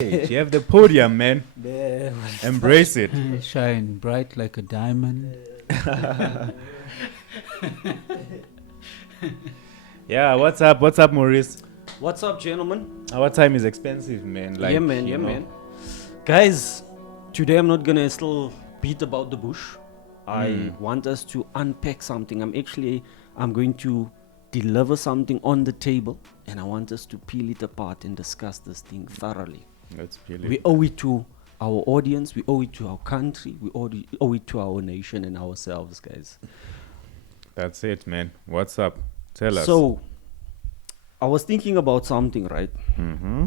You have the podium, man. Yeah, Embrace it. shine bright like a diamond. Yeah, what's up? What's up, Maurice? What's up, gentlemen? Our time is expensive, man. Like, yeah, man. you Yeah, know. man. Guys, today I'm not gonna still beat about the bush. I want us to unpack something. I'm going to deliver something on the table, and I want us to peel it apart and discuss this thing thoroughly. Let's peel it. We owe it to our audience. We owe it to our country. We owe it to our nation and ourselves, guys. That's it, man. What's up? Tell us. So, I was thinking about something, right? Mm-hmm.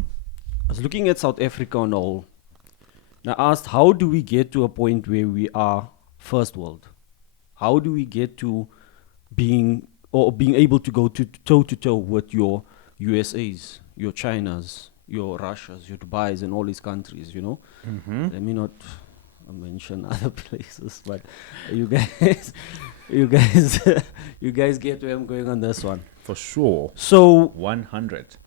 I was looking at South Africa on the whole. And I asked, how do we get to a point where we are first world? How do we get to being able to go toe to toe with your USAs, your Chinas, your Russias, your Dubais, and all these countries? You know. Mm-hmm. Let me not mention other places, but you guys, you guys get where I'm going on this one. For sure. So 100.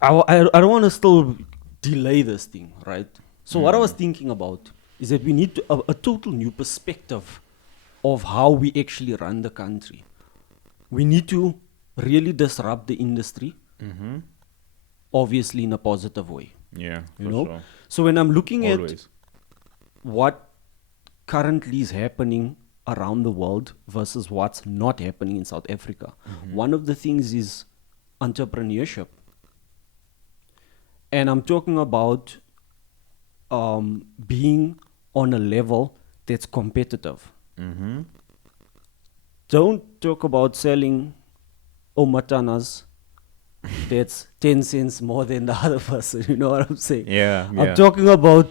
I don't want to still delay this thing, right? So what I was thinking about is that we need a total new perspective of how we actually run the country. We need to really disrupt the industry, Mm-hmm. obviously in a positive way. Yeah, You for know? sure. So when I'm looking at Always. what currently is happening around the world versus what's not happening in South Africa, one of the things is entrepreneurship. And I'm talking about being on a level that's competitive. Mm-hmm. Don't talk about selling omatanas that's 10 cents more than the other person. You know what I'm saying? Yeah, yeah. I'm talking about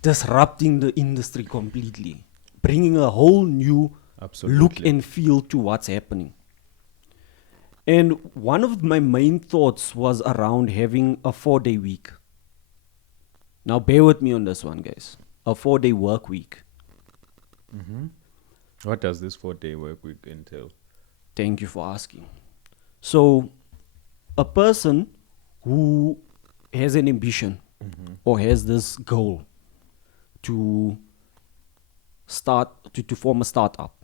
disrupting the industry completely, bringing a whole new Absolutely. look and feel to what's happening. And one of my main thoughts was around having a 4-day week. Now, bear with me on this one, guys. A 4-day work week. Mm-hmm. What does this 4-day work week entail? Thank you for asking. So, a person who has an ambition or has this goal to start to form a startup,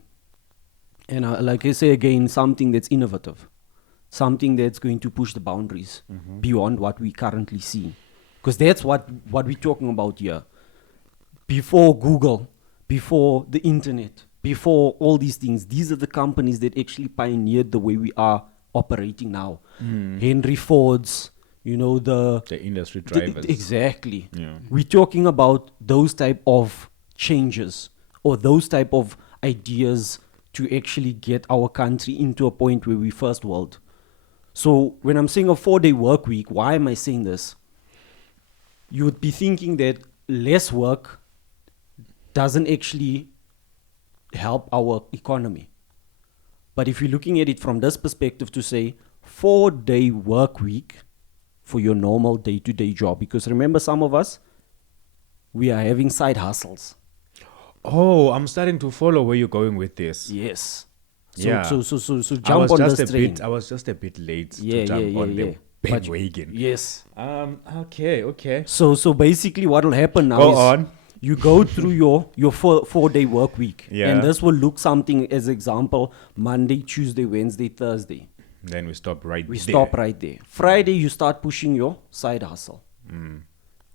and like I say again, something that's innovative, something that's going to push the boundaries beyond what we currently see, because that's what we're talking about here. Before Google, before the internet, before all these things, these are the companies that actually pioneered the way we are operating now. Henry Ford's, you know, the industry drivers. exactly. Yeah. We're talking about those type of changes or those type of ideas to actually get our country into a point where we first world. So when I'm saying a 4-day work week, why am I saying this? You would be thinking that less work doesn't actually help our economy. But if you're looking at it from this perspective to say 4-day work week for your normal day-to-day job, because remember, some of us, we are having side hustles. Oh, I'm starting to follow where you're going with this. Yes. So, Yeah. so I jump was on just this a train. bit. I was just a bit late Yeah, to jump yeah, on yeah, the yeah. But bandwagon. yes. Okay. So basically what will happen now Go is on. you go through your 4-day work week. Yeah. And this will look something as example, Monday, Tuesday, Wednesday, Thursday. Then we stop right We there. stop right there. Friday, you start pushing your side hustle.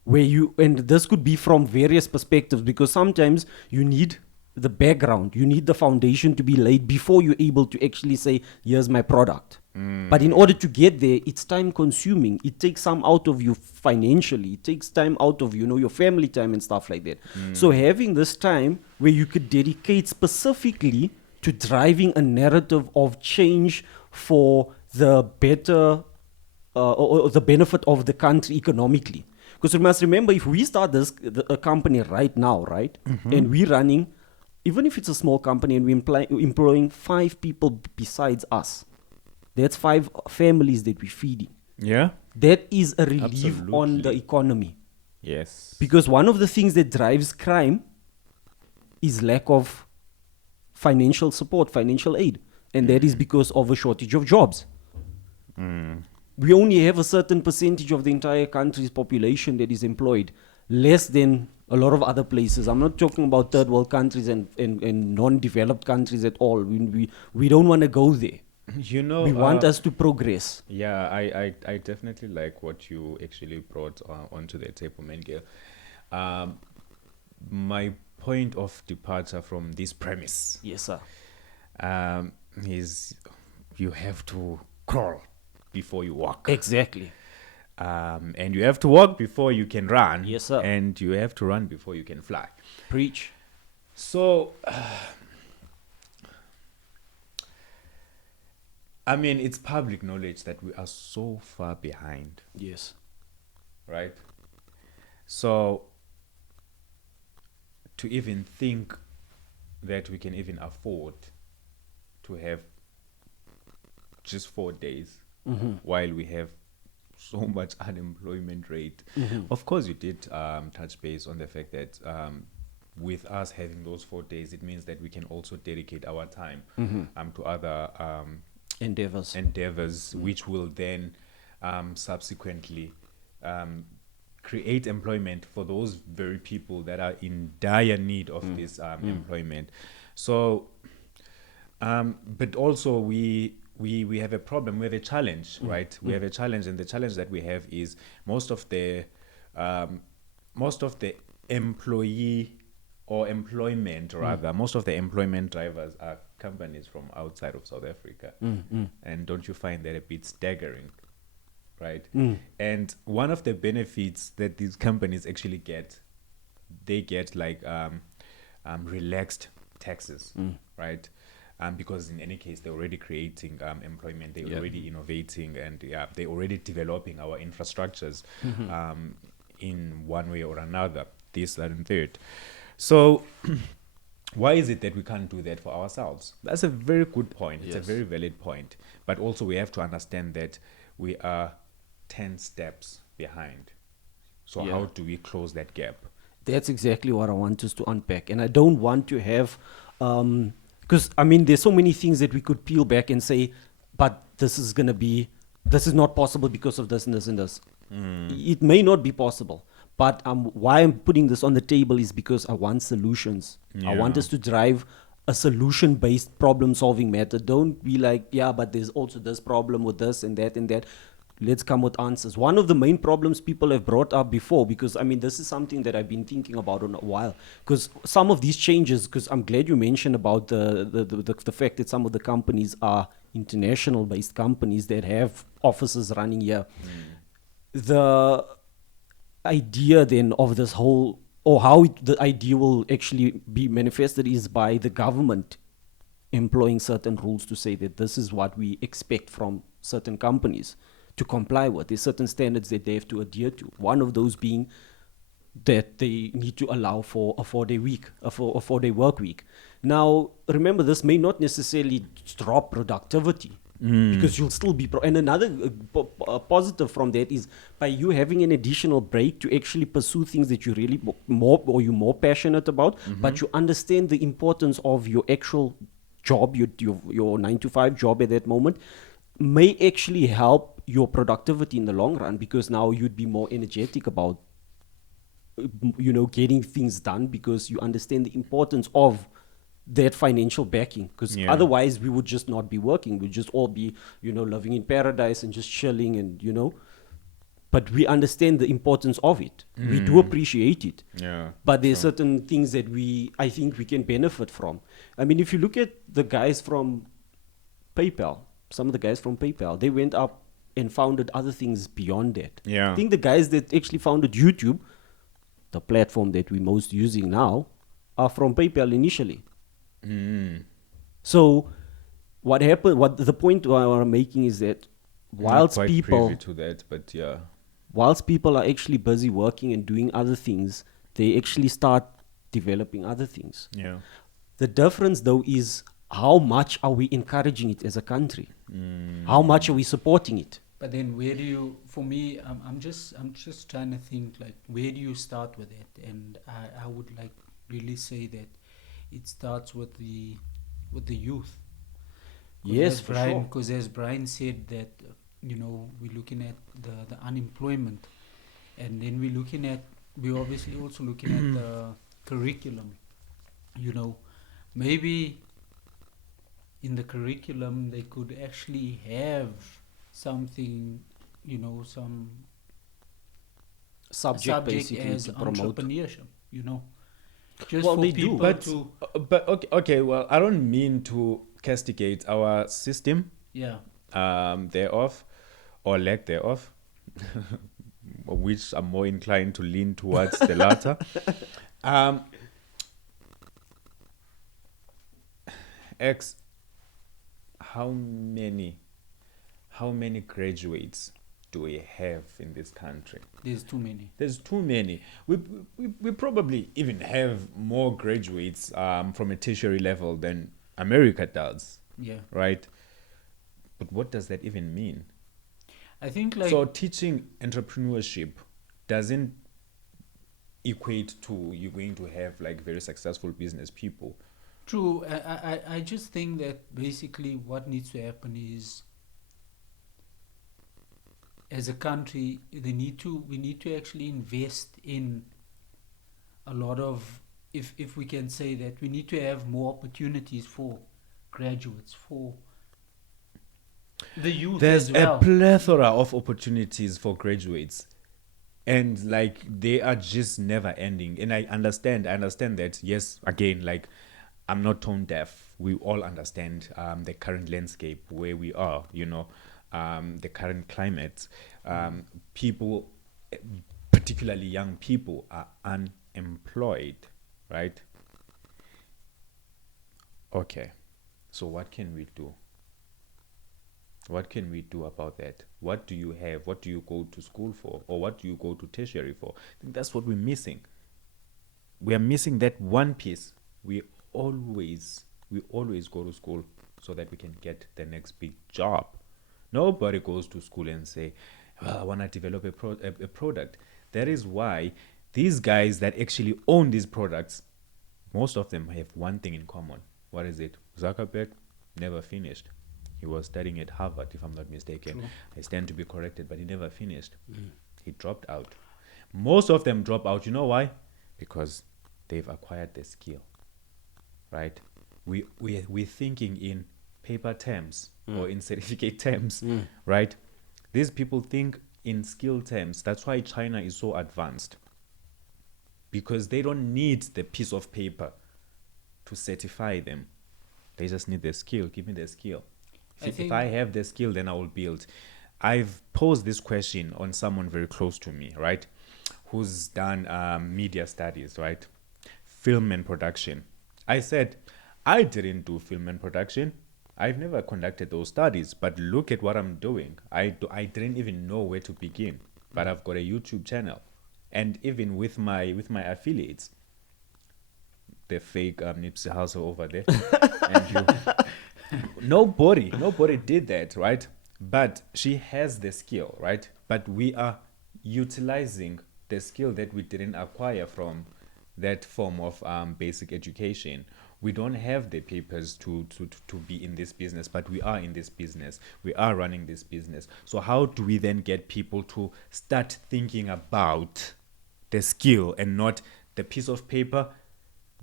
Where you, and this could be from various perspectives, because sometimes you need the background, you need the foundation to be laid before you're able to actually say, here's my product. But in order to get there, it's time consuming. It takes some out of you financially. It takes time out of, you know, your family time and stuff like that. So having this time where you could dedicate specifically to driving a narrative of change for the better or the benefit of the country economically. Because you must remember, if we start a company right now, right, and we're running, even if it's a small company and we're employing 5 people besides us, that's 5 families that we're feeding. Yeah. That is a relief on the Absolutely. economy. Yes. Because one of the things that drives crime is lack of financial support, financial aid. And that is because of a shortage of jobs. we only have a certain percentage of the entire country's population that is employed, less than a lot of other places. I'm not talking about third world countries and non-developed countries at all. We don't want to go there. You know, We want us to progress. Yeah, I definitely like what you actually brought onto the table, Mengel. My point of departure from this premise Yes, sir. is you have to crawl before you walk. Exactly. And you have to walk before you can run. Yes, sir. And you have to run before you can fly. Preach. So, I mean, it's public knowledge that we are so far behind, Yes. right? So, to even think that we can even afford to have just 4 days while we have so much unemployment rate. Of course, you did touch base on the fact that with us having those 4 days, it means that we can also dedicate our time to other endeavors, which will then subsequently create employment for those very people that are in dire need of this employment. So, but also we have a problem. We have a challenge, right? We have a challenge, and the challenge that we have is most of the employee or employment rather, most of the employment drivers are companies from outside of South Africa. And don't you find that a bit staggering? Right? And one of the benefits that these companies actually get, they get like relaxed taxes, right? Because in any case, they're already creating employment, they're already innovating, and they're already developing our infrastructures in one way or another, this, that, and third. So why is it that we can't do that for ourselves? That's a very good point. It's a very valid point. But also we have to understand that we are 10 steps behind. So how do we close that gap? That's exactly what I want us to unpack. And I don't want to have, because I mean, there's so many things that we could peel back and say, but this is not possible because of this and this and this. It may not be possible. But why I'm putting this on the table is because I want solutions. I want us to drive a solution-based problem-solving method. Don't be like, yeah, but there's also this problem with this and that and that. Let's come with answers. One of the main problems people have brought up before, because I mean, this is something that I've been thinking about in a while, because some of these changes, because I'm glad you mentioned about the fact that some of the companies are international-based companies that have offices running here. The idea then of this whole, or how the idea will actually be manifested, is by the government employing certain rules to say that this is what we expect from certain companies to comply with. There's certain standards that they have to adhere to. One of those being that they need to allow for a 4-day week, a 4-day work week. Now, remember, this may not necessarily drop productivity, because you'll still be and another positive from that is by you having an additional break to actually pursue things that you really you're more passionate about, but you understand the importance of your actual job, your 9-to-5 job at that moment, may actually help your productivity in the long run, because now you'd be more energetic about getting things done, because you understand the importance of that financial backing, because otherwise we would just not be working. We'd just all be living in paradise and just chilling, and but we understand the importance of it. We do appreciate it, but there's certain things that I think we can benefit from. I mean, if you look at the guys from PayPal, some of the guys from PayPal, they went up and founded other things beyond that. I think the guys that actually founded YouTube, the platform that we're most using now, are from PayPal initially. So what happened, what the point I'm making is that whilst people to that, but whilst people are actually busy working and doing other things, they actually start developing other things. The difference though is how much are we encouraging it as a country? How much are we supporting it? But then where do you, for me, I'm just trying to think, like, where do you start with it? And I would like really say that it starts with the youth. Yes, for sure. Because as Brian said that we're looking at the unemployment, and then we're obviously also looking at the curriculum. Maybe in the curriculum they could actually have something, some Subject subject basically as to promote. entrepreneurship, just Well, for they do. people But to, okay. Well, I don't mean to castigate our system yeah. thereof or lack thereof, which I'm more inclined to lean towards the latter. Um, X, how many graduates do we have in this country? There's too many. There's too many. We probably even have more graduates from a tertiary level than America does, Yeah. right? But what does that even mean? I think like So teaching entrepreneurship doesn't equate to you going to have like very successful business people. true. I just think that basically what needs to happen is, as a country, we need to actually invest in a lot of, if we can say that, we need to have more opportunities for graduates, for the youth There's as well. a plethora of opportunities for graduates, and like they are just never ending. And I understand that, yes, again, like I'm not tone deaf. We all understand the current landscape where we are, the current climate. People, particularly young people, are unemployed, right? Okay, so what can we do? What can we do about that? What do you have? What do you go to school for? Or what do you go to tertiary for? I think that's what we're missing. We are missing that one piece. We always go to school so that we can get the next big job. Nobody goes to school and say, well, I want to develop a product. That is why these guys that actually own these products, most of them have one thing in common. What is it? Zuckerberg never finished. He was studying at Harvard, if I'm not mistaken. True. I stand to be corrected, but he never finished. He dropped out. Most of them drop out. You know why? Because they've acquired the skill, right? We're thinking in paper terms or in certificate terms, right? These people think in skill terms. That's why China is so advanced, because they don't need the piece of paper to certify them. They just need the skill. Give me the skill. If I have the skill, then I will build. I've posed this question on someone very close to me, right? Who's done media studies, right? Film and production. I said, I didn't do film and production. I've never conducted those studies, but look at what I'm doing. I didn't even know where to begin, but I've got a YouTube channel. And even with my affiliates, the fake Nipsey Hussle over there, and nobody did that, right? But she has the skill, right? But we are utilizing the skill that we didn't acquire from that form of basic education. We don't have the papers to be in this business, but we are in this business. We are running this business. So how do we then get people to start thinking about the skill and not the piece of paper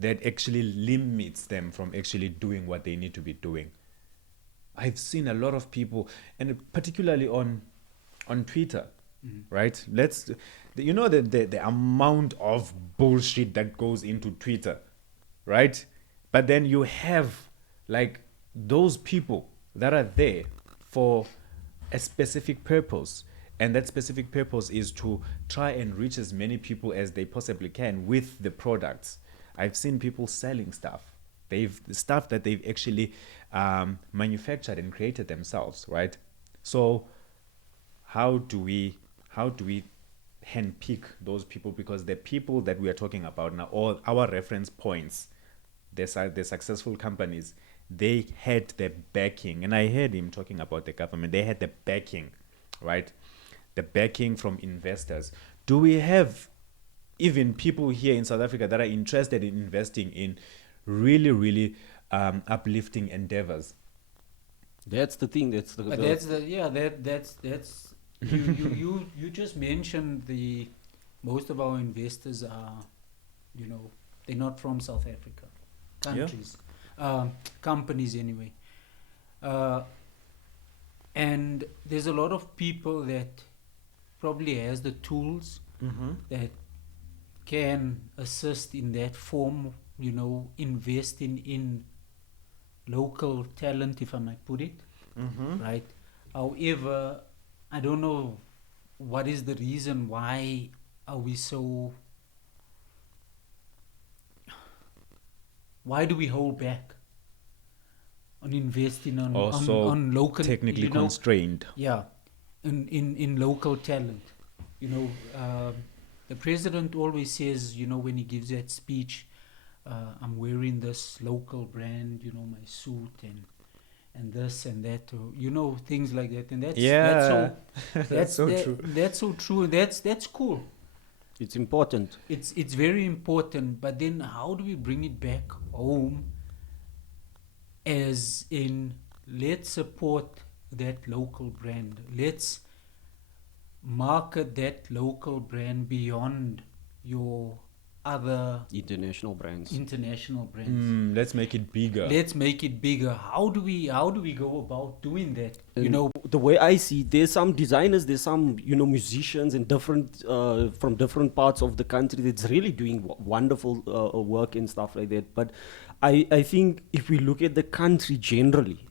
that actually limits them from actually doing what they need to be doing? I've seen a lot of people, and particularly on Twitter, right? The amount of bullshit that goes into Twitter, right? But then you have like those people that are there for a specific purpose, and that specific purpose is to try and reach as many people as they possibly can with the products. I've seen people selling stuff. Stuff that they've actually manufactured and created themselves, right? So how do we handpick those people? Because the people that we are talking about now, all our reference points, the successful companies, they had the backing. And I heard him talking about the government. They had the backing, right? The backing from investors. Do we have even people here in South Africa that are interested in investing in really, really uplifting endeavors? That's the thing. That's But that's you just mentioned the most of our investors are, they're not from South Africa, countries, companies anyway, and there's a lot of people that probably has the tools that can assist in that form, investing in local talent, if I might put it, right? However, I don't know what is the reason why are we so. Why do we hold back on investing Also on local, technically constrained. yeah, in local talent. The president always says, when he gives that speech, I'm wearing this local brand, my suit and this and that, things like that, and that's Yeah, that's so true. That's so true. That's cool. It's important. It's very important. But then, how do we bring it back home? As in, let's support that local brand. Let's market that local brand beyond your other International brands. international brands. Let's make it bigger. Let's make it bigger. How do we go about doing that? And the way I see, there's some designers, there's some musicians and different from different parts of the country that's really doing wonderful work and stuff like that. But I think if we look at the country generally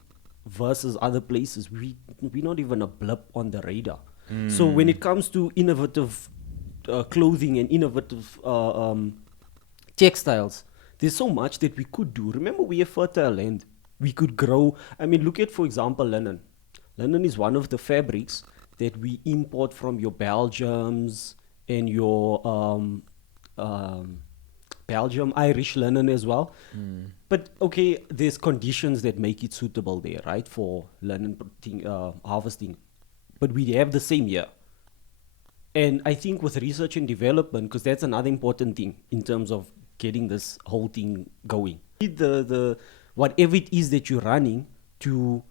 versus other places, we're not even a blip on the radar. So when it comes to innovative clothing and innovative textiles, there's so much that we could do. Remember, we have fertile land. We could grow. I mean, look at, for example, linen. Linen is one of the fabrics that we import from your Belgiums and your Belgium Irish linen as well. But okay, there's conditions that make it suitable there, right, for linen harvesting. But we have the same here. And I think with research and development, because that's another important thing in terms of getting this whole thing going. The whatever it is that you're running to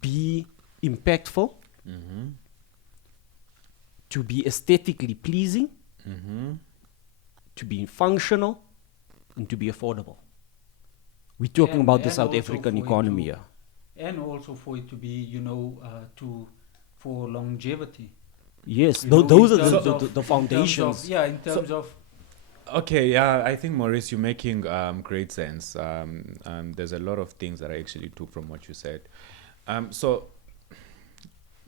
be impactful, to be aesthetically pleasing, to be functional, and to be affordable. We're talking about the And South also African for it economy to- here. and also for it to be, for longevity. Yes, You know, those in are terms the of- foundations. In terms of Okay, yeah, I think Maurice, you're making great sense. There's a lot of things that I actually took from what you said. So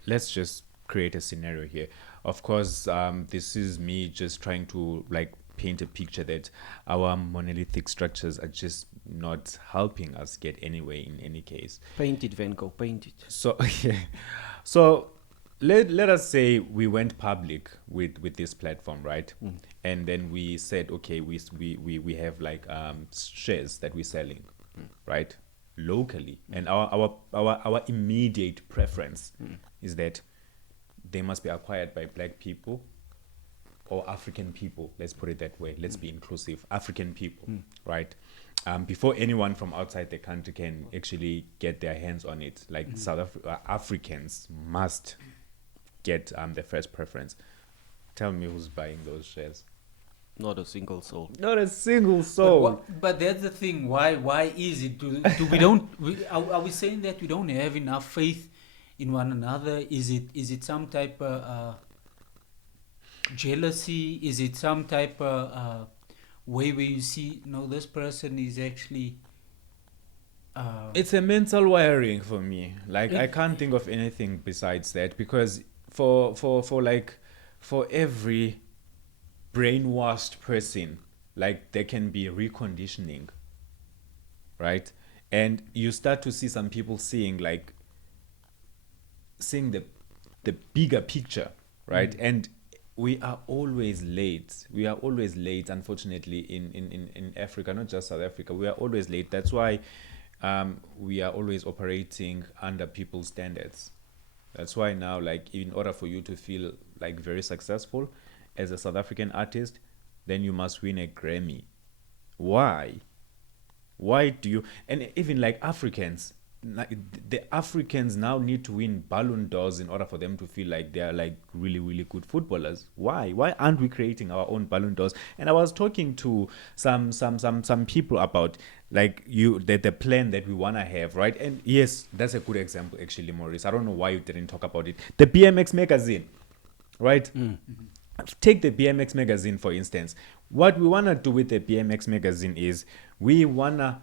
let's just create a scenario here. Of course, this is me just trying to paint a picture that our monolithic structures are just not helping us get anywhere in any case. Paint it, Venko, paint it. So so let us say we went public with this platform, right? And then we said, okay, we have shares that we're selling, right, locally, and our immediate preference is that they must be acquired by black people or African people. Let's put it that way. Let's be inclusive. African people, right? Before anyone from outside the country can actually get their hands on it, Africans must get the first preference. Tell me who's buying those shares? Not a single soul. Not a single soul. But that's the thing. Why is it? Are we saying that we don't have enough faith in one another? Is it some type of jealousy? Is it some type of way where you see, this person is actually. It's a mental wiring for me. I can't think of anything besides that, because for every brainwashed person, there can be reconditioning, right? And you start to see some people seeing the bigger picture, right? And we are always late. Unfortunately, in Africa, not just South Africa. We are always late. That's why we are always operating under people's standards. That's why now, in order for you to feel very successful as a South African artist, then you must win a Grammy. Why do you? And even Africans, the Africans now need to win Ballon d'Ors in order for them to feel like they are like really, really good footballers. Why? Why aren't we creating our own Ballon d'Ors? And I was talking to some people about like the plan that we want to have, right? And yes, that's a good example actually, Maurice. I don't know why you didn't talk about it. The BMX magazine, right? Take the BMX magazine for instance. What we want to do with the BMX magazine is we want to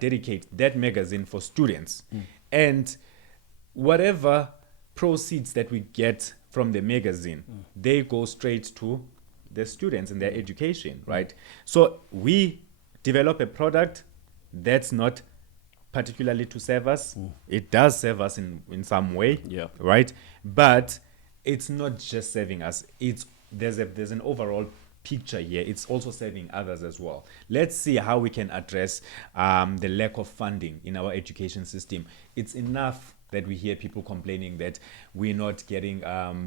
dedicate that magazine for students, and whatever proceeds that we get from the magazine, they go straight to the students and their education, right? So we develop a product that's not particularly to serve us. It does serve us in some way, Yeah. right? But it's not just serving us. There's an overall picture here. It's also serving others as well. Let's see how we can address the lack of funding in our education system. It's enough that we hear people complaining that we're not getting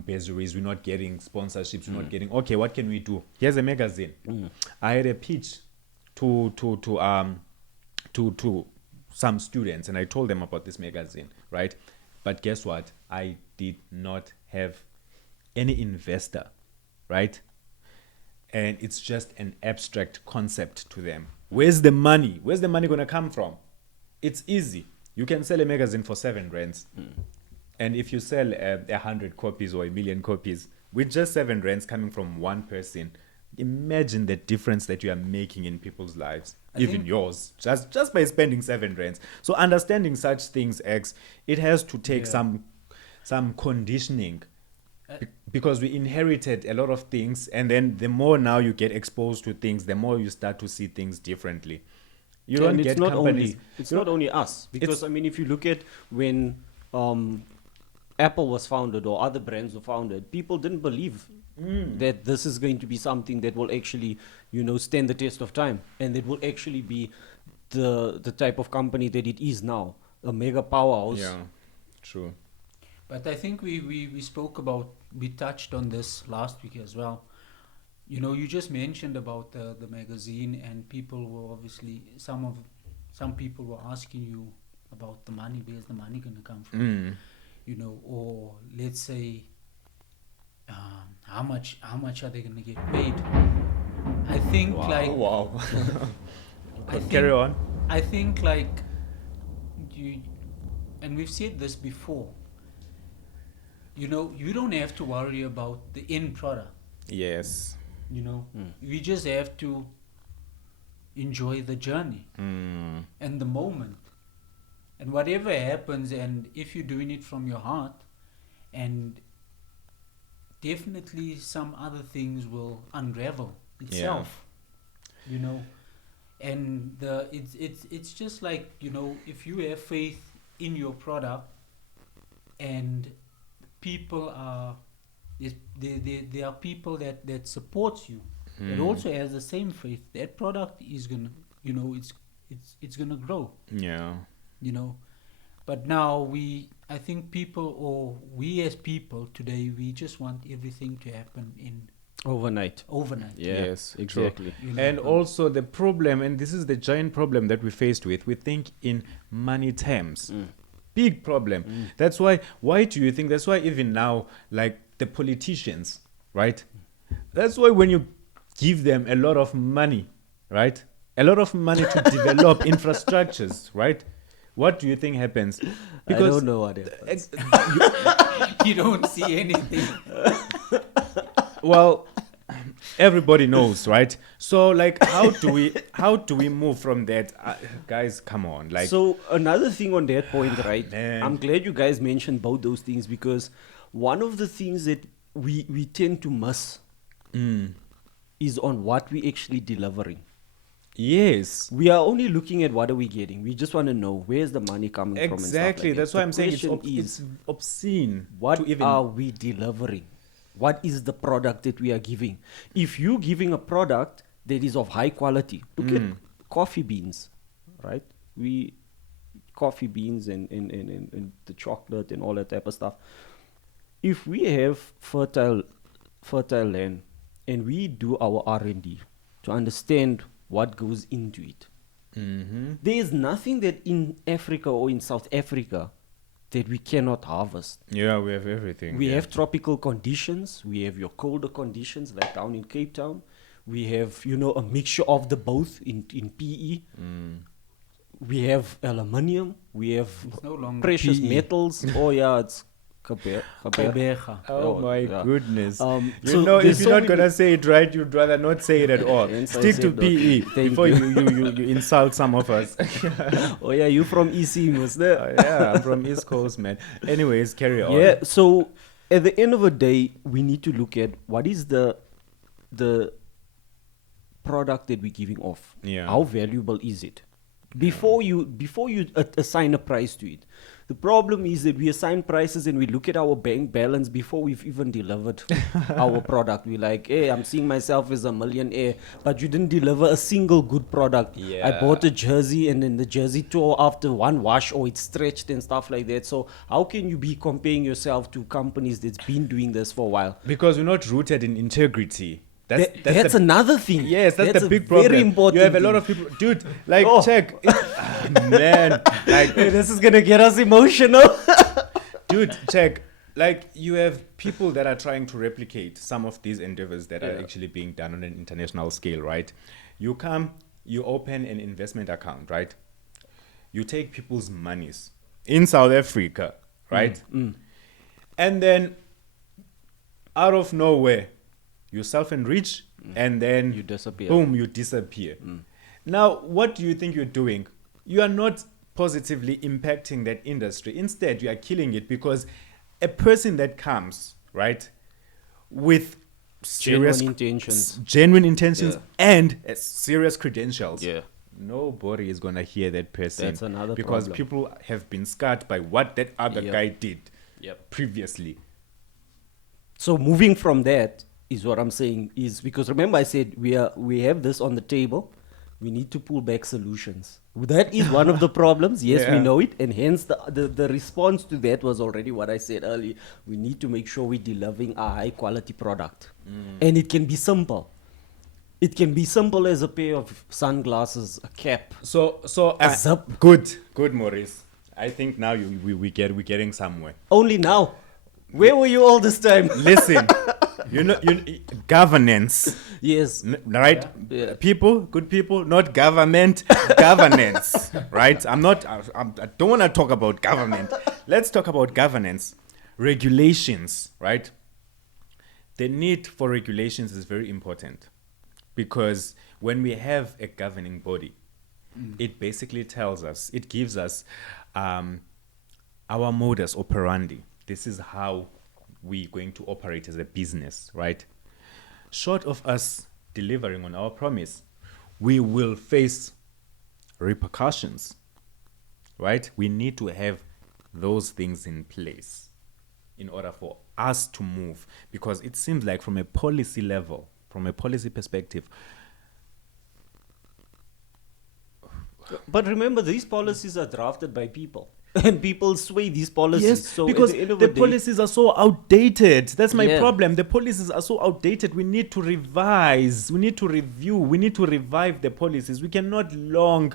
bursaries, we're not getting sponsorships, we're not getting. Okay, what can we do? Here's a magazine. I had a pitch to some students, and I told them about this magazine, right? But guess what? I did not have any investor, right? And it's just an abstract concept to them. Where's the money? Where's the money going to come from? It's easy. You can sell a magazine for 7 rands. And if you sell 100 copies or 1,000,000 copies, with just 7 rands coming from one person, imagine the difference that you are making in people's lives, even yours, just by spending 7 rands. So understanding such things, X, it has to take some conditioning. Because we inherited a lot of things, and then the more now you get exposed to things, the more you start to see things differently. You don't get companies. It's not only us, because I mean, if you look at when Apple was founded or other brands were founded, people didn't believe that this is going to be something that will actually, stand the test of time, and that will actually be the type of company that it is now, a mega powerhouse. Yeah, true. But I think we touched on this last week as well. You just mentioned about the magazine, and people were obviously, some people were asking you about the money. Where's the money going to come from? Or let's say, how much are they going to get paid? I think Wow. I think, Carry on. I think like and we've said this before. You don't have to worry about the end product. Yes. We just have to enjoy the journey and the moment, and whatever happens, and if you're doing it from your heart, and definitely some other things will unravel itself. And it's just like, if you have faith in your product, and people are there are people that supports you, that also has the same faith, that product is gonna it's gonna grow. But now I think people, or we as people today, we just want everything to happen in Overnight. Yes, exactly. And also the problem, and this is the giant problem that we faced with, we think in money terms. Big problem. That's why do you think, that's why even now, like the politicians, right? That's why when you give them a lot of money, right? A lot of money to develop infrastructures, right? What do you think happens? Because I don't know what happens. You don't see anything. Well, everybody knows, right? So like, how do we move from that? Guys, come on. Like, so another thing on that point, right? Man. I'm glad you guys mentioned both those things, because one of the things that we tend to miss is on what we actually delivering. yes. We are only looking at what are we getting. We just want to know where's the money coming from. And Exactly. stuff like That's that. why The I'm saying question it's obscene. what to even are we delivering? What is the product that we are giving? If you're giving a product that is of high quality, look at coffee beans, right? Coffee beans and the chocolate and all that type of stuff. If we have fertile land, and we do our R&D to understand what goes into it, There is nothing that in Africa or in South Africa that we cannot harvest. Yeah, we have everything. We yeah. have tropical conditions. We have your colder conditions, like down in Cape Town. We have, a mixture of the both in PE. We have aluminium. We have It's no longer precious PE. metals. Oh yeah, it's Kobecha. Oh my yeah. goodness. So If you're there's so not many- gonna say it right, you'd rather not say it at all. Hence I Stick to said that. PE Thank before you. you insult some of us. Oh yeah, you from EC, was there? Yeah, I'm from East Coast, man. Anyways, carry on. Yeah. So at the end of the day, we need to look at what is the product that we're giving off. Yeah. How valuable is it? Before you assign a price to it. The problem is that we assign prices and we look at our bank balance before we've even delivered our product. We're like, hey, I'm seeing myself as a millionaire, but you didn't deliver a single good product. I Yeah. bought a jersey and then the jersey tore after one wash or it's stretched and stuff like that. So how can you be comparing yourself to companies that's been doing this for a while? Because we're not rooted in integrity. That's the, another thing. yes, that's a the big problem. Very important. You have a lot thing. of people, dude. Like, Oh. check, man. Like, Hey, this is gonna get us emotional. dude, check. Like, you have people that are trying to replicate some of these endeavors that are actually being done on an international scale, right? You come, you open an investment account, right? You take people's monies in South Africa, right? And then, out of nowhere, you self-enrich, and then You disappear. boom, you disappear. Now, what do you think you're doing? You are not positively impacting that industry. Instead, you are killing it, because a person that comes, right, with serious Genuine intentions. genuine intentions Yeah. and serious credentials, Yeah. nobody is gonna hear that person. That's another because problem. people have been scarred by what that other Yep. guy did Yep. previously. So moving from that is what I'm saying is because remember I said we have this on the table. We need to pull back solutions. That is one of the problems. Yes, we Yeah. know it, and hence the response to that was already what I said earlier. We need to make sure we're delivering a high quality product, and it can be simple. It can be simple as a pair of sunglasses, a cap. So Zip. good, Maurice. I think now we're getting somewhere. Only now. Where were you all this time? Listen, governance, Yes. right? Yeah. People, good people, not government, governance, right? I don't want to talk about government. Let's talk about governance, regulations, right? The need for regulations is very important, because when we have a governing body, it basically tells us, it gives us our modus operandi. This is how we're going to operate as a business, right? Short of us delivering on our promise, we will face repercussions, right? We need to have those things in place in order for us to move, because it seems like from a policy level, from a policy perspective, But remember, these policies are drafted by people, and people sway these policies. yes, So because at the end of the day, policies are so outdated. That's my Yeah. problem. The policies are so outdated. We need to revise. We need to review. We need to revive the policies. We cannot long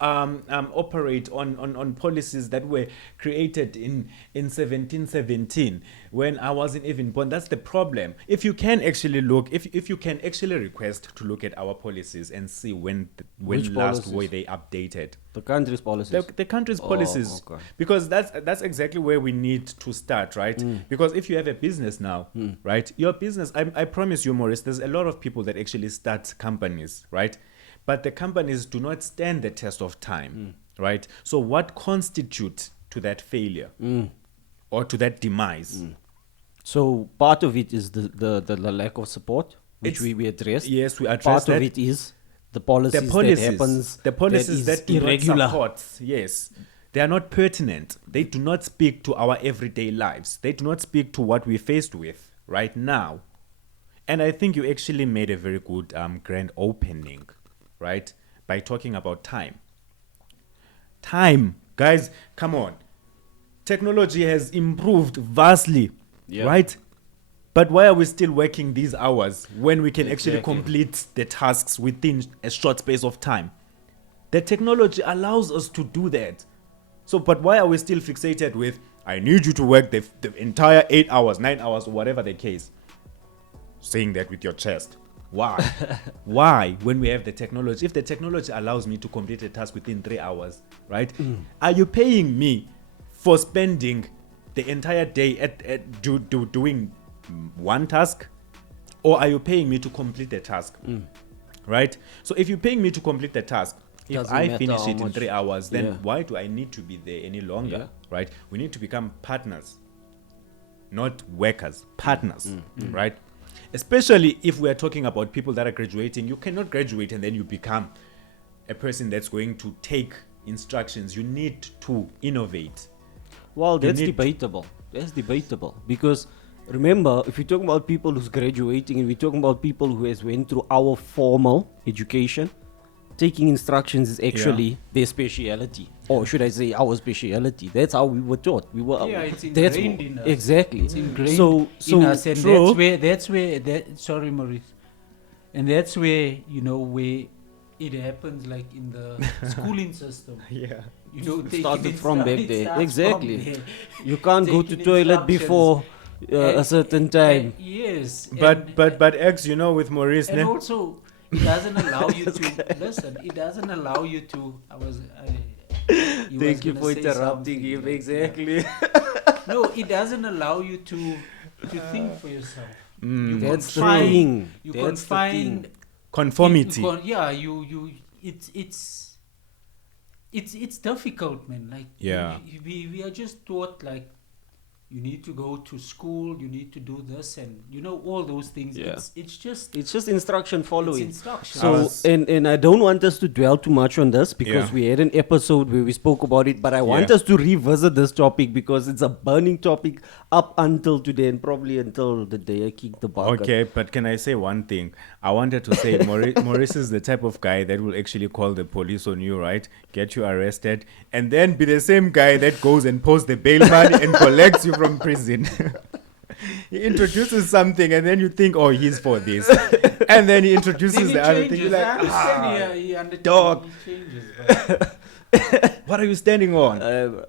operate on policies that were created in 1717 when I wasn't even born. That's the problem. If you can actually look, if you can actually request to look at our policies and see when Which last policies? were they updated. the country's policies. The country's Oh, policies, okay. because that's exactly where we need to start, right? Because if you have a business now, right, your business, I promise you, Maurice, there's a lot of people that actually start companies, right, but the companies do not stand the test of time, right? So what constitutes to that failure or to that demise? So part of it is the lack of support, which It's- we addressed. Yes, we address Part that. of it is the policies, The policies, that happens. the policies is that do irregular. not support, yes, they are not pertinent. They do not speak to our everyday lives. They do not speak to what we're faced with right now. And I think you actually made a very good grand opening, right, by talking about time. Time, guys, come on. Technology has improved vastly, Yeah. right? But why are we still working these hours when we can actually Exactly. complete the tasks within a short space of time? The technology allows us to do that. So, but why are we still fixated with, I need you to work the entire 8 hours, 9 hours, or whatever the case? Saying that with your chest. Why? Why, when we have the technology? If the technology allows me to complete a task within 3 hours, right? Are you paying me for spending the entire day at doing one task? Or are you paying me to complete the task? Right? So if you're paying me to complete the task, if Doesn't I matter finish how it in much- 3 hours, then Yeah. why do I need to be there any longer? Yeah. Right? We need to become partners, not workers, partners, right? Especially if we are talking about people that are graduating. You cannot graduate and then you become a person that's going to take instructions. You need to innovate. Well, You that's need- debatable. That's debatable because remember, if we're talking about people who's graduating and we're talking about people who has went through our formal education, taking instructions is actually their speciality, or should I say, our speciality. That's how we were taught. We were. Yeah, it's that's ingrained in us. Exactly. It's ingrained So in us, and true. that's where sorry, Maurice, and that's where where it happens, like in the schooling system. Yeah. Taking Started from back it there. starts from Exactly. there. You can't go to Taking toilet instructions. before a certain time. Yes, But X, with Maurice, and ne? also it doesn't allow you to listen. It doesn't allow you to. Thank you for interrupting him. Exactly. No, it doesn't allow you to think for yourself. You That's the confine- thing. You That's the confine thing. Conformity. It's difficult, man. Like Yeah. we are just taught like you need to go to school, you need to do this, and all those things. Yeah. It's just It's just instruction following. instruction. So, and I don't want us to dwell too much on this because Yeah. we had an episode where we spoke about it, but I want Yeah. us to revisit this topic because it's a burning topic up until today and probably until the day I kick the bucket. Okay, but can I say one thing? I wanted to say Maurice is the type of guy that will actually call the police on you, right? Get you arrested, and then be the same guy that goes and posts the bail money and collects you from prison. He introduces something, and then you think, oh, he's for this. And then he introduces Then he the other thing. changes. You're I like, understand he undertakes- dog. he changes, but- what are you standing on?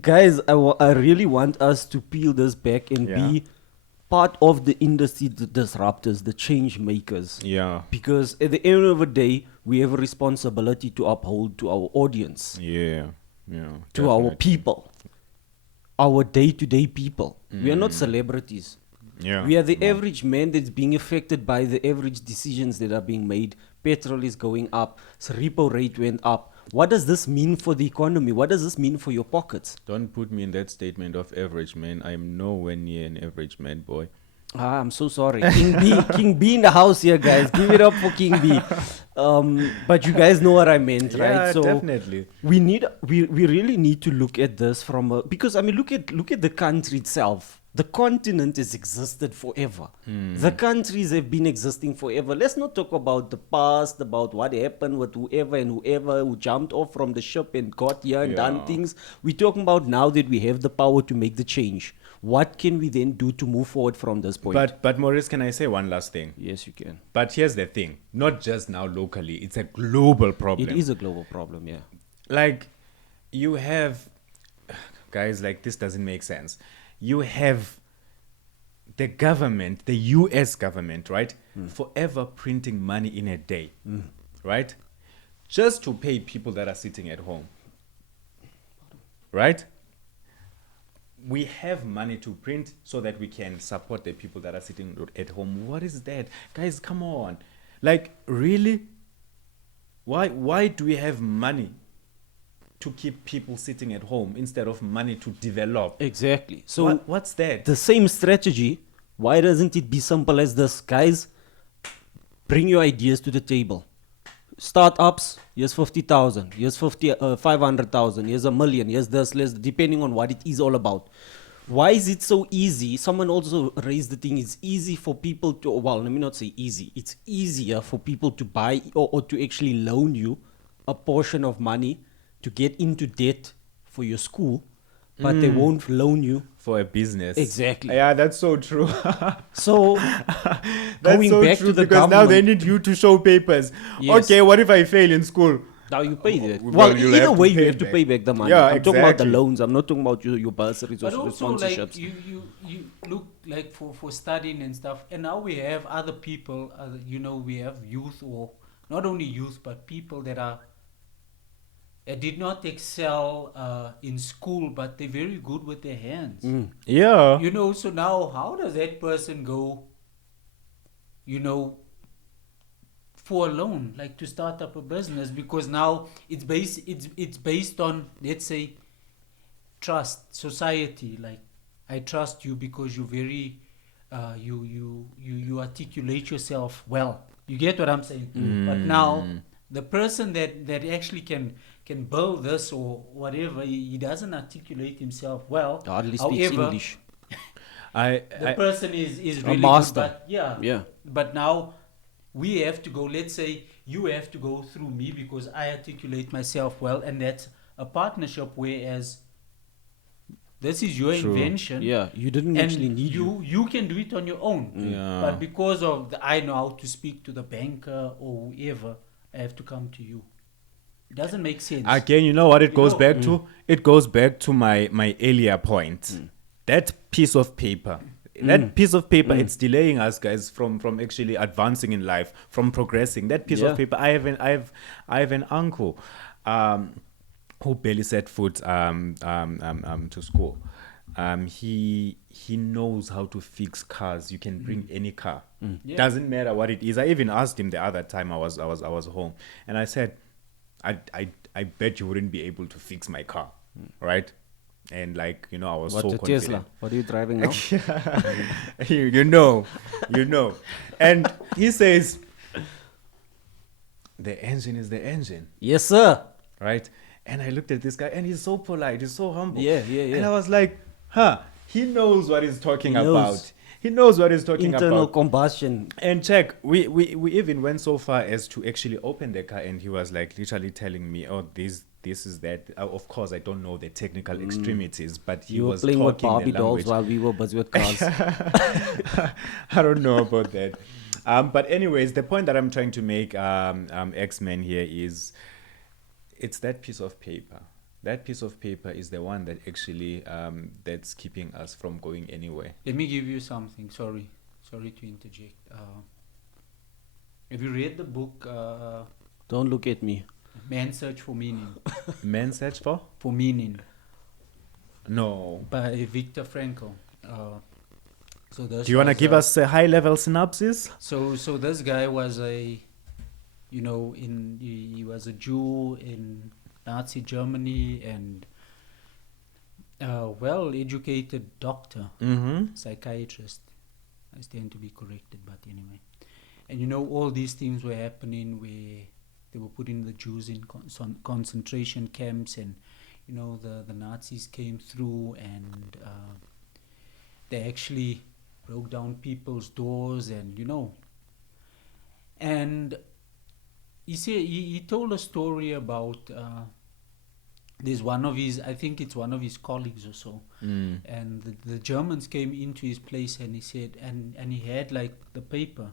Guys, I really want us to peel this back and Yeah. be part of the industry disruptors, the change makers. Yeah. Because at the end of the day, we have a responsibility to uphold to our audience, Yeah. Yeah. to our definitely. people, our day-to-day people. We are not celebrities. Yeah. We are the average man that's being affected by the average decisions that are being made. Petrol is going up. Repo rate went up. What does this mean for the economy? What does this mean for your pockets? Don't put me in that statement of average man. I'm nowhere near an average man, boy. I'm so sorry. King B in the house here, guys. Give it up for King B. But you guys know what I meant, right? Yeah, So definitely. we really need to look at this because look at the country itself. The continent has existed forever. The countries have been existing forever. Let's not talk about the past, about what happened with whoever and whoever who jumped off from the ship and got here and done Yeah. things. We're talking about now that we have the power to make the change. What can we then do to move forward from this point? But Maurice, can I say one last thing? Yes, you can. But here's the thing. Not just now locally. It's a global problem. It is a global problem, yeah. Like, you have... Guys, like, this doesn't make sense. You have the government, the US government, right? Forever printing money in a day, right? Just to pay people that are sitting at home, right? We have money to print so that we can support the people that are sitting at home. What is that? Guys, come on. Like, really? Why do we have money to keep people sitting at home instead of money to develop? Exactly. So What's that? the same strategy, why doesn't it be simple as this? Guys, bring your ideas to the table. Startups, here's 50,000, here's 500,000, here's $1 million, here's this, less, depending on what it is all about. Why is it so easy? Someone also raised the thing, it's easy for people to, well, let me not say easy, it's easier for people to buy or to actually loan you a portion of money to get into debt for your school, but they won't loan you. For a business. Exactly. Yeah, that's so true. So, That's going so back true to the because now they government- need you to show papers. Yes. Okay, what if I fail in school? Now you pay that. Well, Well, you'll either have to way, you pay have to back. pay back the money. Yeah, I'm talking about the exactly. loans. I'm not talking about your bursaries or But also, like sponsorships. you look like for studying and stuff, and now we have other people. We have youth, or not only youth, but people that are did not excel in school, but they're very good with their hands. Yeah. So now how does that person go? For a loan, like to start up a business, because now it's based on, let's say, trust, society. Like, I trust you because you very you articulate yourself well. You get what I'm saying? But now the person that actually can build this or whatever, he doesn't articulate himself well. Hardly speaks However, English. the person is really master. good, but Yeah. but now we have to go, let's say you have to go through me because I articulate myself well, and that's a partnership, whereas this is your True. invention. Yeah, you didn't And actually need you. you can do it on your own. Yeah. But because of I know how to speak to the banker or whoever, I have to come to you. It doesn't make sense. Again, you know what it You goes know- back to? It goes back to my earlier point. That piece of paper. That piece of paper, it's delaying us guys from actually advancing in life, from progressing. That piece Yeah. of paper. I have an uncle who barely set foot to school. He knows how to fix cars. You can bring any car. Yeah. Doesn't matter what it is. I even asked him the other time I was home, and I said, I bet you wouldn't be able to fix my car, right? And I was What so a confident. Tesla? What are you driving now? you know. And he says, the engine is the engine, Yes, sir. right? And I looked at this guy, and he's so polite, he's so humble. Yeah. And I was like, he knows what he's talking He knows. about. He knows what he's talking Internal about. combustion. And check, we even went so far as to actually open the car, and he was like literally telling me, oh, this is that. Of course, I don't know the technical extremities, but he You were was playing with talking Barbie the dolls language. while we were busy with cars. I don't know about that. But anyways, the point that I'm trying to make, X-Men here is, it's that piece of paper. That piece of paper is the one that actually that's keeping us from going anywhere. Let me give you something. Sorry to interject. Have you read the book Don't look at me. Man's Search for Meaning? Men search for? For Meaning No. by Viktor Frankl. So this Do you want to was, give us a high-level synopsis? So this guy was he was a Jew in Nazi Germany, and well-educated doctor, Mm-hmm. psychiatrist. I stand to be corrected, but anyway. And all these things were happening where they were putting the Jews in concentration camps, and the Nazis came through, and they actually broke down people's doors, and and he told a story about there's one of his, I think it's one of his colleagues or so, and the Germans came into his place, and he said, and he had like the papers,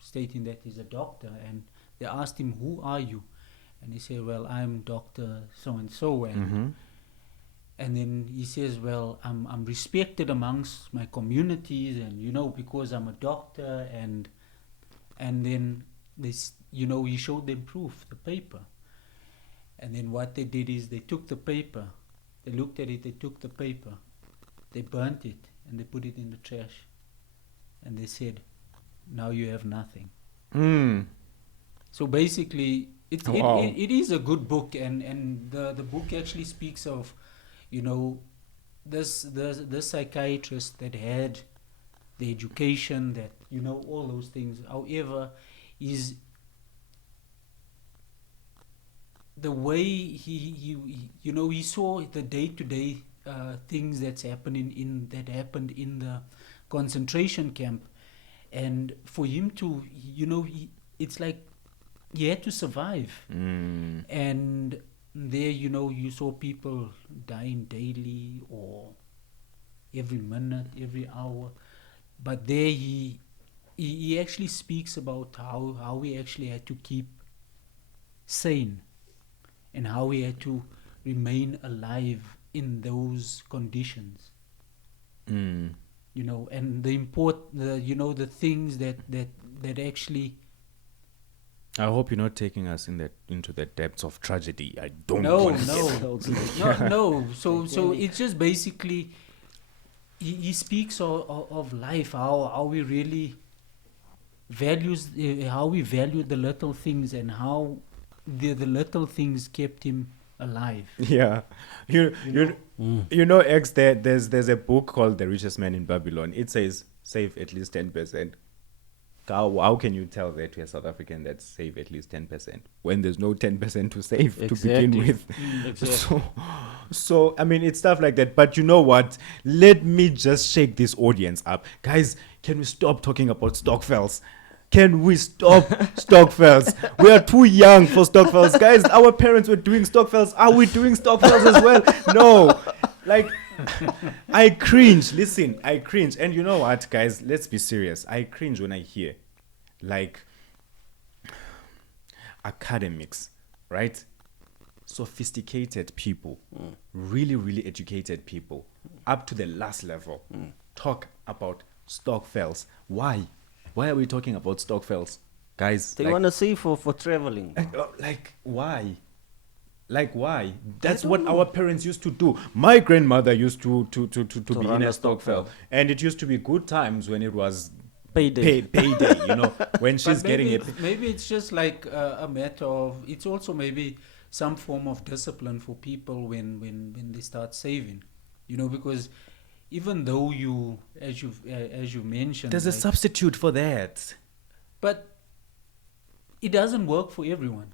stating that he's a doctor, and they asked him, who are you? And he said, well, I'm Dr. so-and-so, and and then he says, well, I'm respected amongst my communities, and because I'm a doctor, and then this, he showed them proof, the paper. And then what they did is they took the paper, they looked at it, they took the paper, they burnt it, and they put it in the trash. And they said, now you have nothing. So basically, Wow. it is a good book, and the book actually speaks of, this psychiatrist that had the education, that all those things. However, is the way he saw the day-to-day things that happened in the concentration camp, and for him to it's like he had to survive, and there you saw people dying daily or every minute, every hour, but there he actually speaks about how we actually had to keep sane, and how he had to remain alive in those conditions. Mm. You know, and the the things that actually. I hope you're not taking us into the depths of tragedy. I don't No, want to no, get no. So it's just basically he speaks of life, how we really values how we value the little things, and how the little things kept him alive. Yeah, you know, X. There's a book called The Richest Man in Babylon. It says save at least 10%. How can you tell that to a South African that save at least 10% when there's no 10% to save to begin Exactly. with? Exactly. So I mean, it's stuff like that. But you know what? Let me just shake this audience up, guys. Can we stop talking about Stockfells? Can we stop Stockfells? We are too young for Stockfells, guys. Our parents were doing Stockfells. Are we doing Stockfells as well? No. Like, I cringe. Listen, I cringe. And you know what, guys? Let's be serious. I cringe when I hear, like, academics, right? Sophisticated people, really, really educated people, up to the last level, talk about Stockfells. Why? Why are we talking about Stockfells, guys? They like, want to say for traveling. like, why? Like, why? That's what our parents used to do. My grandmother used to be run in a a Stockfell, Stockfell. and it used to be good times when it was Payday. payday. You know, when she's But getting it. maybe it's just like a matter of, it's also maybe some form of discipline for people when they start saving, you know, because even though you, as you mentioned, There's a like, substitute for that. but it doesn't work for everyone.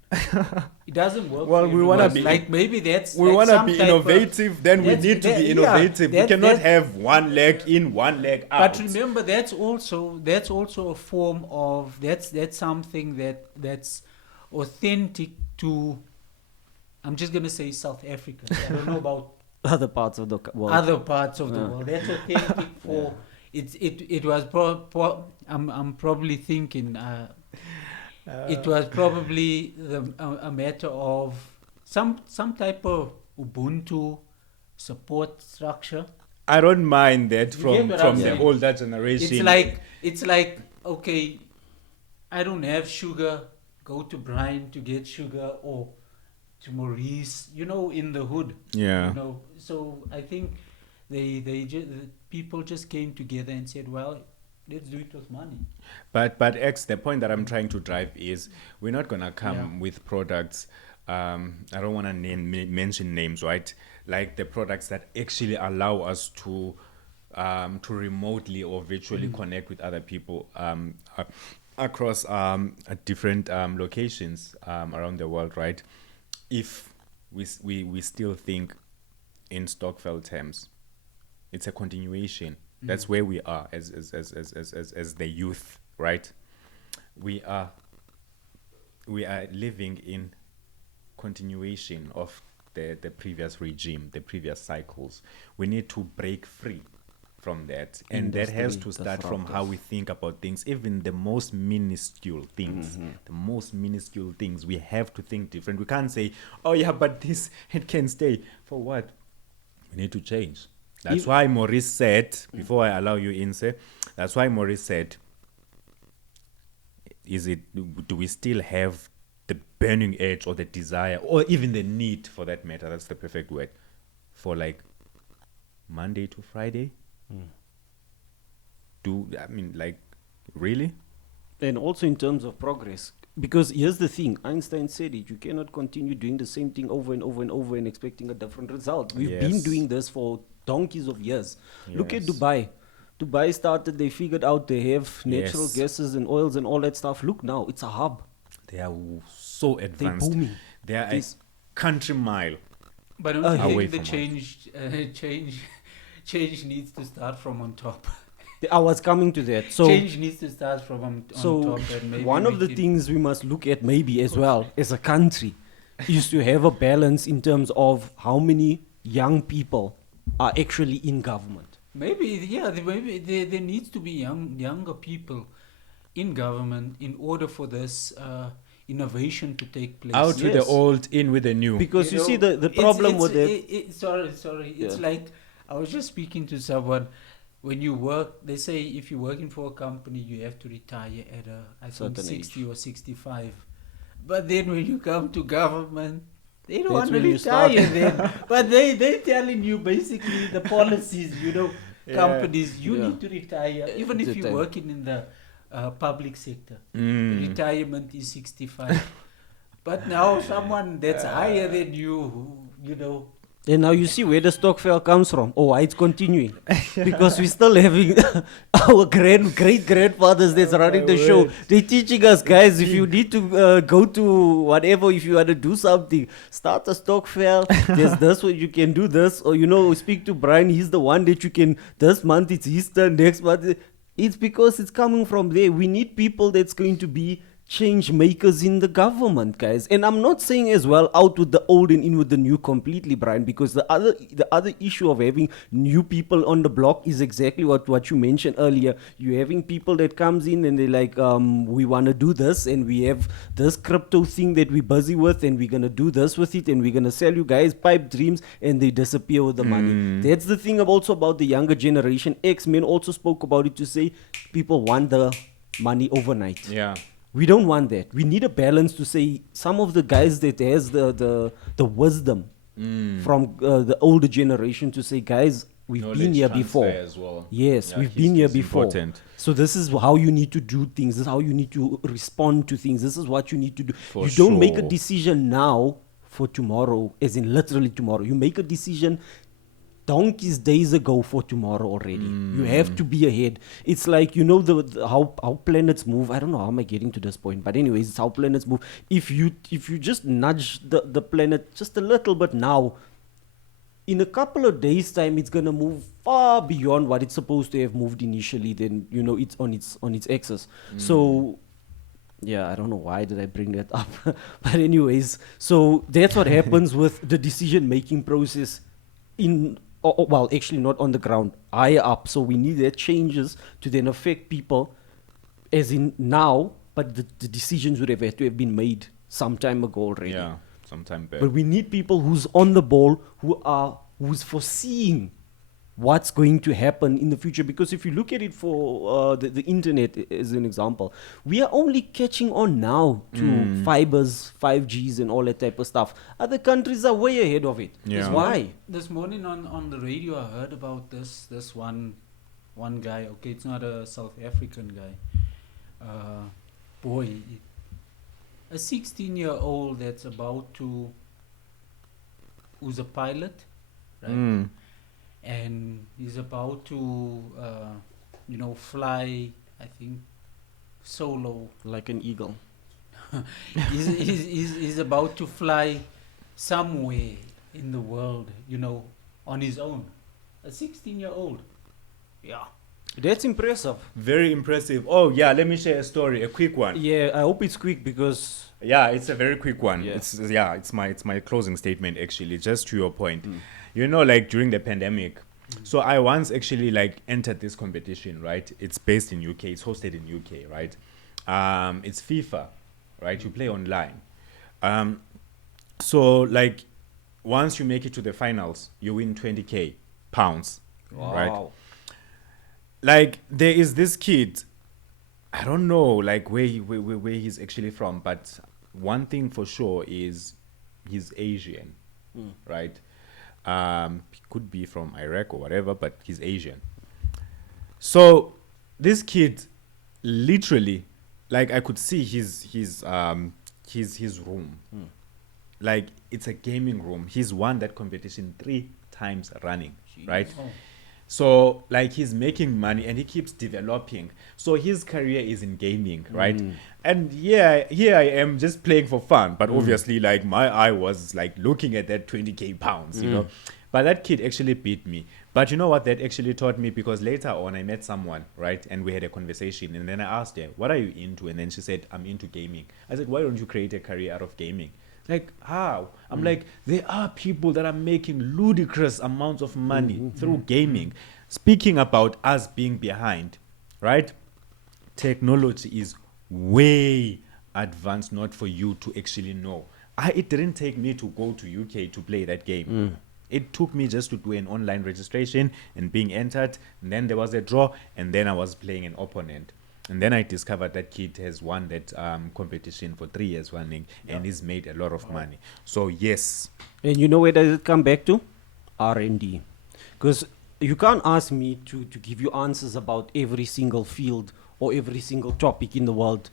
It doesn't work. Well, for we wanna everyone. be- like, maybe that's We that's want to some be type of- innovative, then we that's- need to be yeah, innovative. We that- cannot that- have one leg in, one leg out. But remember, that's also a form of, that's something that's authentic to. I'm just gonna say South Africa. I don't know about Other parts of the world. other parts of the Yeah. world. That's authentic for. It was I'm probably thinking. It was probably a matter of some type of Ubuntu support structure. I don't mind that You from get what I'm the saying? older generation. It's like okay, I don't have sugar. Go to Brian to get sugar, or to Maurice. You know, in the hood. Yeah. You know, so I think the people just came together and said, well, let's do it with money. But X, the point that I'm trying to drive is we're not gonna come Yeah. with products. I don't want to mention names, right? Like the products that actually allow us to remotely or virtually connect with other people across different locations around the world, right? If we still think in Stockfell terms, it's a continuation. That's where we are as the youth, right? We are living in continuation of the previous regime, the previous cycles. We need to break free from that, and that has to start from how we think about things, even the most minuscule things. The most minuscule things, we have to think different. We can't say, oh yeah, but this, it can stay. For what? We need to change. That's why Maurice said, before I allow you in, sir, that's why Maurice said, do we still have the burning urge or the desire or even the need, for that matter, that's the perfect word, for like Monday to Friday? Really? And also in terms of progress. Because here's the thing, Einstein said it, you cannot continue doing the same thing over and over and over and expecting a different result. We've been Yes. doing this for donkeys of years. Look at Yes. Dubai. Dubai started, they figured out they have natural Yes. gases and oils and all that stuff. Look now, it's a hub. They are so advanced. booming. They are a This- country mile. But don't Away you think the from us. change needs to start from on top? I was coming to that. So, Change needs to start from on so top. And maybe one we of the can- things we must look at maybe as well as a country is to have a balance in terms of how many young people are actually in government. Maybe there needs to be younger people in government in order for this innovation to take place. Out with the Yes. old, in with the new. Because you see know, the problem with that. Sorry. It's Yeah. like I was just speaking to someone. When you work, they say if you're working for a company, you have to retire at I think Certain 60 age. or 65. But then when you come to government, they don't That's want to when you start. retire then. But they telling you basically the policies, Yeah. companies, you Yeah. need to retire. Even if you're Retire. working in the public sector, Mm. retirement is 65. But now someone that's higher than you, And now you see where the Stockfell comes from. Oh, why it's continuing. Because we're still having our great grandfathers that's running the show. word. They're teaching us, guys, if you need to go to whatever, if you want to do something, start a Stockfell. There's this way you can do this. Or, speak to Brian. He's the one that you can, this month it's Easter, next month. It's because it's coming from there. We need people that's going to be change makers in the government, guys. And I'm not saying as well out with the old and in with the new completely, Brian, because the other issue of having new people on the block is exactly what you mentioned earlier. You're having people that comes in and they're like, we want to do this and we have this crypto thing that we're busy with and we're gonna do this with it and we're gonna sell you guys pipe dreams, and they disappear with the money. That's the thing also about the younger generation. X-Men also spoke about it to say people want the money overnight. Yeah. We don't want that. We need a balance to say some of the guys that has the wisdom from the older generation to say, guys, we've been Knowledge here transfer before. as well. Yes, Yeah, we've been here history is before. important. So this is how you need to do things. This is how you need to respond to things. This is what you need to do. For You don't make a sure. decision now for tomorrow, as in literally tomorrow. You make a decision donkeys days ago for tomorrow already. You have to be ahead. It's like how planets move. I don't know how am I getting to this point, but anyways, it's how planets move. If you just nudge the planet just a little bit now, in a couple of days time it's gonna move far beyond what it's supposed to have moved initially. Then it's on its axis. So yeah, I don't know why did I bring that up. But anyways, so that's what happens with the decision making process well, actually not on the ground, higher up. So we need that changes to then affect people as in now, but the decisions would have had to have been made some time ago already. Yeah. Sometime back. But we need people who's on the ball, who's foreseeing what's going to happen in the future. Because if you look at it for the internet as an example, we are only catching on now to fibers, 5Gs and all that type of stuff. Other countries are way ahead of it. Yeah. Why? This morning on the radio, I heard about this one guy. Okay, it's not a South African guy. Boy, a 16-year-old that's who's a pilot, right? And he's about to, fly. I think solo. Like an eagle. He's about to fly somewhere in the world, on his own. A 16-year-old. Yeah. That's impressive. Very impressive. Oh yeah, let me share a story, a quick one. Yeah, I hope it's quick because Yeah, it's a very quick one. Yeah. It's my closing statement actually, just to your point. Like during the pandemic. So I once actually like entered this competition, right? It's based in UK, it's hosted in UK, right? It's FIFA, right? You play online. So like once you make it to the finals, you win 20k pounds. Right? wow. Like there is this kid, I don't know like where he's actually from, but one thing for sure is he's Asian, right? He could be from Iraq or whatever, but he's Asian. So this kid, literally, like I could see his room, like it's a gaming room. He's won that competition 3 times running, right? Oh. So like he's making money and he keeps developing. So his career is in gaming, right? And yeah, here I am just playing for fun. But obviously like my eye was like looking at that 20k pounds, you know. But that kid actually beat me. But you know what that actually taught me? Because later on I met someone, right? And we had a conversation. And then I asked her, what are you into? And then she said, I'm into gaming. I said, why don't you create a career out of gaming? Like, how? I'm like, there are people that are making ludicrous amounts of money through gaming. Speaking about us being behind, right? Technology is way advanced not for you to actually know. It didn't take me to go to UK to play that game. It took me just to do an online registration and being entered. And then there was a draw, and then I was playing an opponent. And then I discovered that kid has won that competition for 3 years running, and he's made a lot of money. So yes, And you know where does it come back to? R&D. Because you can't ask me to give you answers about every single field or every single topic in the world.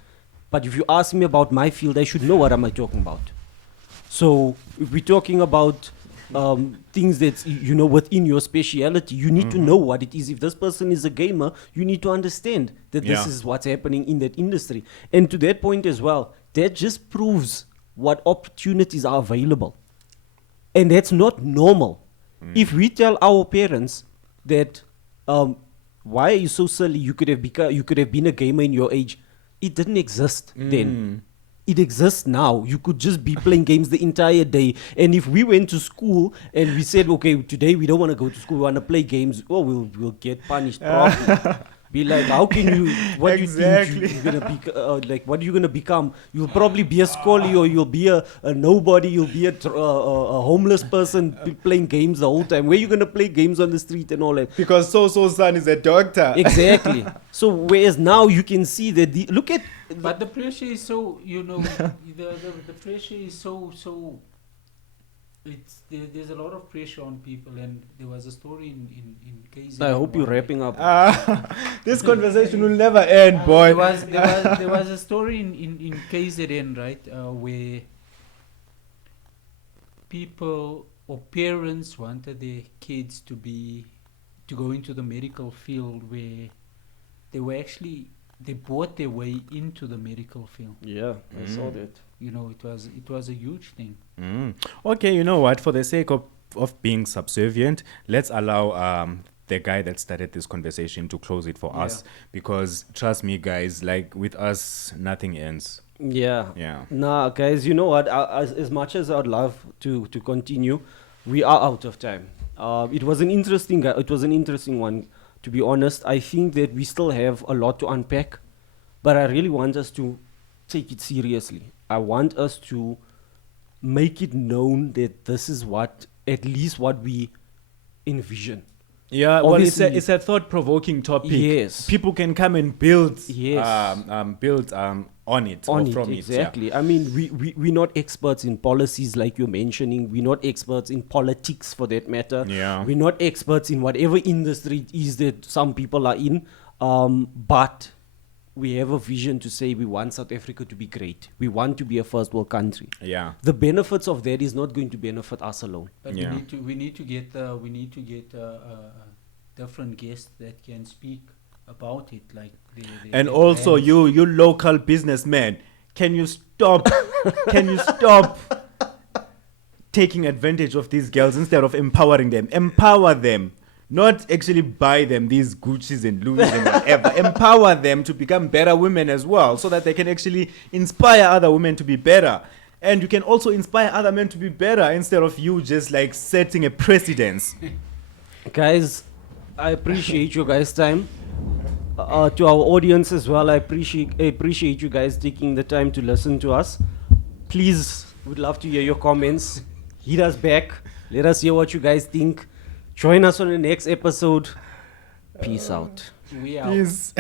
But if you ask me about my field, I should know what am I talking about. So if we're talking about things that you know within your speciality, you need to know what it is. If this person is a gamer, you need to understand that this is what's happening in that industry. And to that point as well, that just proves what opportunities are available. And that's not normal. If we tell our parents that why are you so silly, you could have been a gamer in your age, it didn't exist then. It exists now. You could just be playing games the entire day. And if we went to school and we said, okay, today we don't want to go to school, we want to play games, we'll get punished probably. Be like, how can you, what Exactly. do you think you're going to be, like, what are you going to become? You'll probably be a scully, or you'll be a nobody, you'll be a homeless person playing games the whole time. Where are you going to play games on the street and all that? because so-so son is a doctor. Exactly. So whereas now you can see that, look at, But the pressure is so, the pressure is so. There's a lot of pressure on people, and there was a story in KZN. I hope you're wrapping up. This conversation will never end, boy. There was a story in KZN, right, where people or parents wanted their kids to go into the medical field, where they bought their way into the medical field. Yeah, I saw that. It was a huge thing. Okay, you know what? For the sake of being subservient, let's allow the guy that started this conversation to close it for us, because trust me, guys, like with us, nothing ends. Yeah. Yeah. Nah, guys, you know what? As much as I'd love to continue, we are out of time. It was an interesting one, to be honest. I think that we still have a lot to unpack, but I really want us to take it seriously. I want us to make it known that this is at least what we envision. Yeah, well, Obviously- it's a thought-provoking topic. Yes. People can come and build, Yes. build on it or from it. Exactly. Yeah. I mean, we're not experts in policies like you're mentioning. We're not experts in politics, for that matter. Yeah. We're not experts in whatever industry it is that some people are in. But we have a vision to say we want South Africa to be great. We want to be a first world country. Yeah. The benefits of that is not going to benefit us alone. But Yeah. we need to get different guests that can speak about it, like And the also, brands. you local businessman, can you stop? Can you stop taking advantage of these girls instead of empowering them? Empower them. Not actually buy them these Gucci's and Louis and whatever. Empower them to become better women as well, so that they can actually inspire other women to be better. And you can also inspire other men to be better instead of you just like setting a precedence. Guys, I appreciate your guys' time. To our audience as well, I appreciate you guys taking the time to listen to us. Please, we'd love to hear your comments. Hit us back. Let us hear what you guys think. Join us on the next episode. Peace out. We are Please.